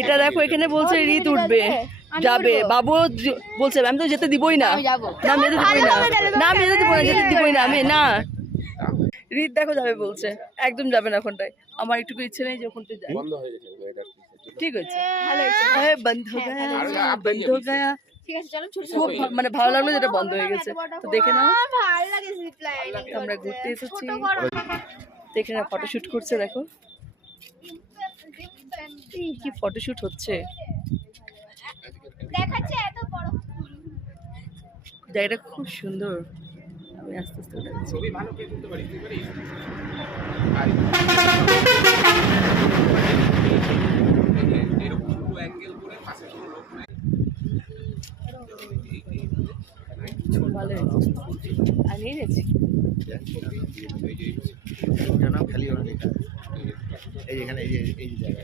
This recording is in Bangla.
এটা দেখো এখানে বলছে রিত উঠবে যাবে বাবু বলছে আমি তো যেতে দিবই না না আমি যেতে দিবই না না আমি যেতে দিব না যেতে দিবই না আমি না রিত দেখো যাবে বলছে একদম যাবে না ওখানটায় আমার একটু ইচ্ছে নেই যে ওখানটায় যাই বন্ধ হয়ে গেছে ঠিক হয়েছে বন্ধ হয়ে গয়া বন্ধ হয়ে গয়া খুব মানে ভালো লাগলো যেটা বন্ধ হয়ে গেছে তো দেখে নাও আমরা ঘুরতে এসেছি দেখে না ফটোশুট করছে দেখো কি ফটোশুট হচ্ছে জায়গাটা খুব সুন্দর আমি আস্তে আস্তে যাচ্ছি ভালো হয়েছে আমি এনেছি খালি এই যে এখানে এই যে জায়গা